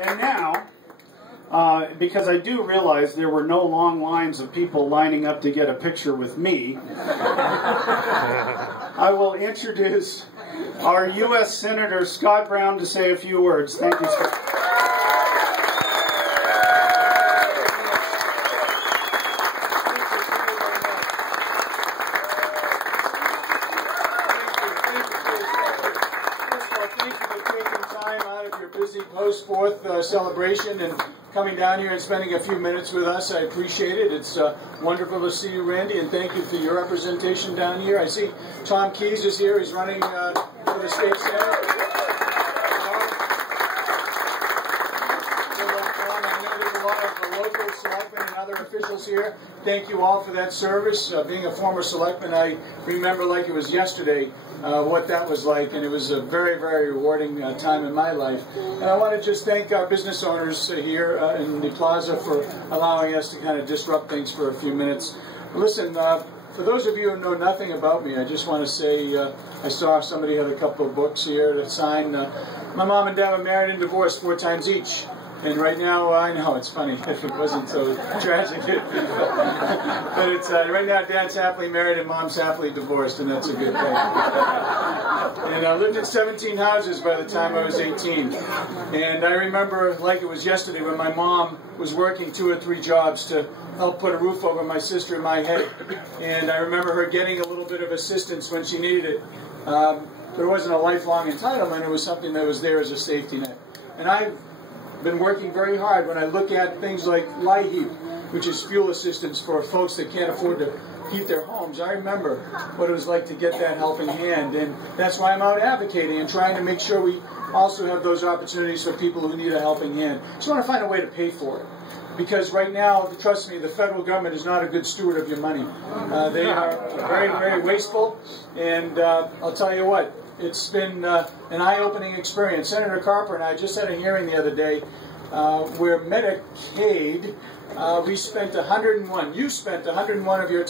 And now, because I do realize there were no long lines of people lining up to get a picture with me, I will introduce our U.S. Senator Scott Brown to say a few words. Thank you, Scott. Busy post-4th celebration and coming down here and spending a few minutes with us. I appreciate it. It's wonderful to see you, Randy, and thank you for your representation down here. I see Tom Keys is here. He's running for the state senate. I know there's a lot of local selectmen and other officials here. Thank you all for that service. Being a former selectman, I remember like it was yesterday what that was like, and it was a very, very rewarding time in my life. And I want to just thank our business owners here in the plaza for allowing us to kind of disrupt things for a few minutes. Listen, for those of you who know nothing about me, I just want to say I saw somebody had a couple of books here to sign. My mom and dad were married and divorced 4 times each. And right now, I know it's funny if it wasn't so tragic. But it's right now, Dad's happily married and Mom's happily divorced, and that's a good thing. And I lived in 17 houses by the time I was 18. And I remember, like it was yesterday, when my mom was working 2 or 3 jobs to help put a roof over my sister and my head. And I remember her getting a little bit of assistance when she needed it. There wasn't a lifelong entitlement. It was something that was there as a safety net. And I've been working very hard when I look at things like LIHEAP, which is fuel assistance for folks that can't afford to heat their homes. I remember what it was like to get that helping hand, and that's why I'm out advocating and trying to make sure we also have those opportunities for people who need a helping hand. Just want to find a way to pay for it. Because right now, trust me, the federal government is not a good steward of your money. They are very, very wasteful, and I'll tell you what, it's been an eye-opening experience. Senator Carper and I just had a hearing the other day where Medicaid, we spent 101. You spent 101 of your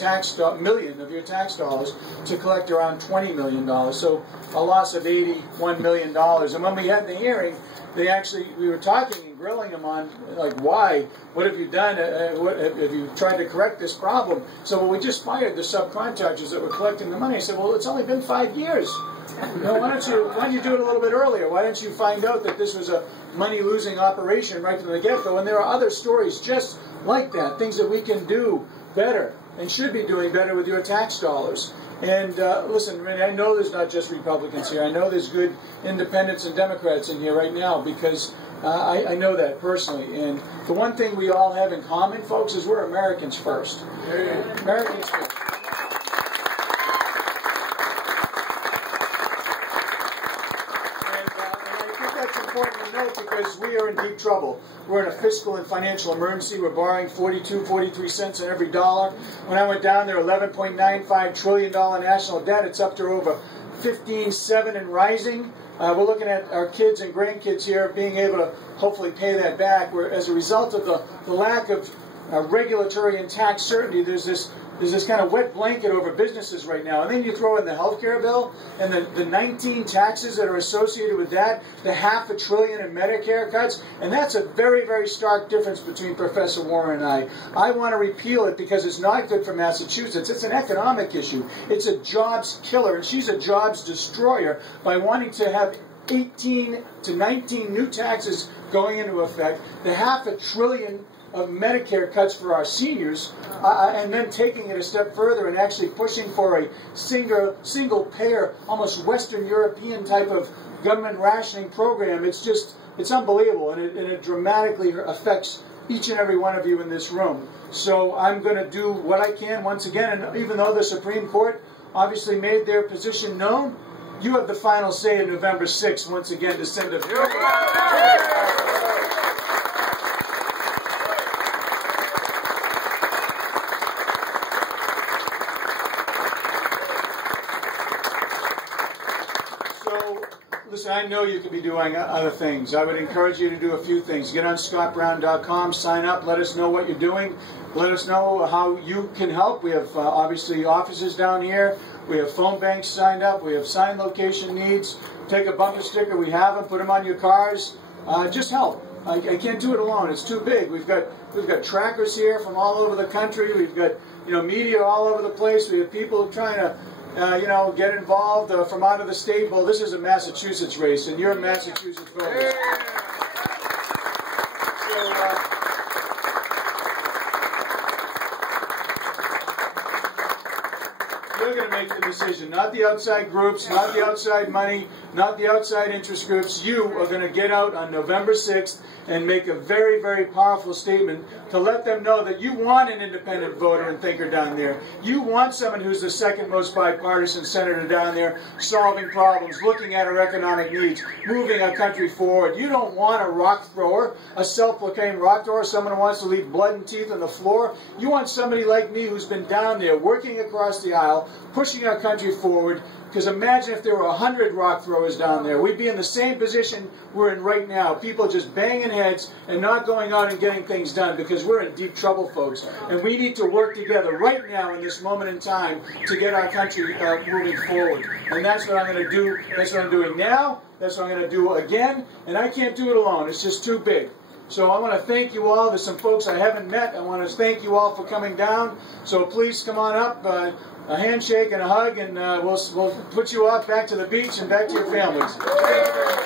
million of your tax dollars to collect around $20 million. So a loss of $81 million. And when we had the hearing, we were talking and grilling them on, like, why? What have you done? Have you tried to correct this problem? So, well, we just fired the subcontractors that were collecting the money. I said, well, it's only been 5 years. You know, why don't you do it a little bit earlier? Why don't you find out that this was a money-losing operation right from the get-go? And there are other stories just like that, things that we can do better and should be doing better with your tax dollars. And listen, Randy, I know there's not just Republicans here. I know there's good independents and Democrats in here right now because I know that personally. And the one thing we all have in common, folks, is we're Americans first. Americans first. Important to note because we are in deep trouble. We're in a fiscal and financial emergency. We're borrowing 43 cents on every dollar. When I went down there, $11.95 trillion national debt. It's up to over 15.7 and rising. We're looking at our kids and grandkids here being able to hopefully pay that back. As a result of the lack of regulatory and tax certainty, there's this kind of wet blanket over businesses right now. And then you throw in the health care bill and the 19 taxes that are associated with that, the $500 billion in Medicare cuts, and that's a very, very stark difference between Professor Warren and I. I want to repeal it because it's not good for Massachusetts. It's an economic issue. It's a jobs killer, and she's a jobs destroyer by wanting to have 18 to 19 new taxes going into effect, the $500 billion of Medicare cuts for our seniors, and then taking it a step further and actually pushing for a single payer, almost Western European type of government rationing program. It's unbelievable, and it dramatically affects each and every one of you in this room. So I'm going to do what I can once again, and even though the Supreme Court obviously made their position known, you have the final say on November 6th once again to send a bill. Listen, I know you could be doing other things. I would encourage you to do a few things. Get on scottbrown.com, sign up, let us know what you're doing. Let us know how you can help. We have obviously offices down here. We have phone banks signed up. We have sign location needs. Take a bumper sticker. We have them. Put them on your cars. Just help. I can't do it alone. It's too big. We've got trackers here from all over the country. We've got media all over the place. We have people trying to get involved from out of the state. Well, this is a Massachusetts race, and you're a Massachusetts voter. You're going to make the decision, not the outside groups, not the outside money, not the outside interest groups. You are going to get out on November 6th and make a very, very powerful statement to let them know that you want an independent voter and thinker down there. You want someone who's the second most bipartisan senator down there, solving problems, looking at our economic needs, moving our country forward. You don't want a rock thrower, a self-proclaimed rock thrower, someone who wants to leave blood and teeth on the floor. You want somebody like me who's been down there, working across the aisle, pushing our country forward. Because imagine if there were 100 rock throwers down there. We'd be in the same position we're in right now. People just banging heads and not going out and getting things done, because we're in deep trouble, folks. And we need to work together right now in this moment in time to get our country moving forward. And that's what I'm going to do. That's what I'm doing now. That's what I'm going to do again. And I can't do it alone. It's just too big. So I want to thank you all. There's some folks I haven't met. I want to thank you all for coming down. So please come on up. A handshake and a hug, and we'll put you off back to the beach and back to your families. Thank you very much.